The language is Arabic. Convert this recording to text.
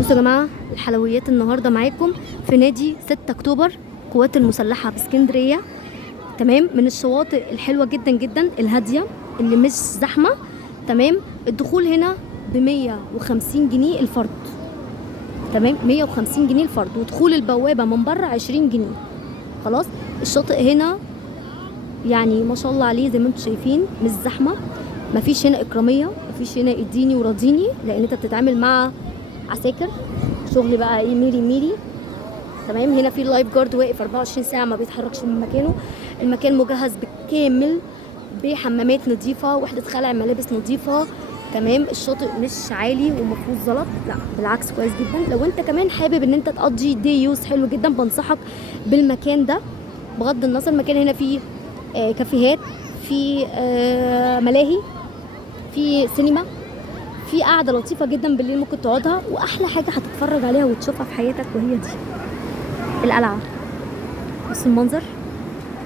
بصوا يا جماعه، الحلويات النهارده معاكم في نادي 6 اكتوبر القوات المسلحه باسكندريه. تمام، من الشواطئ الحلوه جدا جدا الهاديه اللي مش زحمه. تمام، الدخول هنا ب 150 جنيه الفرد. تمام، 150 جنيه الفرد، ودخول البوابه من بره 20 جنيه. خلاص، الشاطئ هنا يعني ما شاء الله عليه زي ما انتم شايفين مش زحمه. مفيش هنا اكراميه، مفيش هنا اديني وراضيني، لان انت بتتعامل مع عساكر، شغل بقى ايه، ميري ميري. تمام، هنا في اللايف جارد واقف 24 ساعه ما بيتحركش من مكانه. المكان مجهز بالكامل بحمامات نظيفه، وحده خلع ملابس نظيفه. تمام، الشاطئ مش عالي ومفروض زلط، لا بالعكس كويس جدا. لو انت كمان حابب ان انت تقضي دي يوز حلو جدا، بنصحك بالمكان ده. بغض النظر المكان هنا فيه كافيهات، في ملاهي، في سينما، في قعده لطيفه جدا بالليل ممكن تقعدها، واحلى حاجه هتتفرج عليها وتشوفها في حياتك وهي دي القلعه. بص المنظر.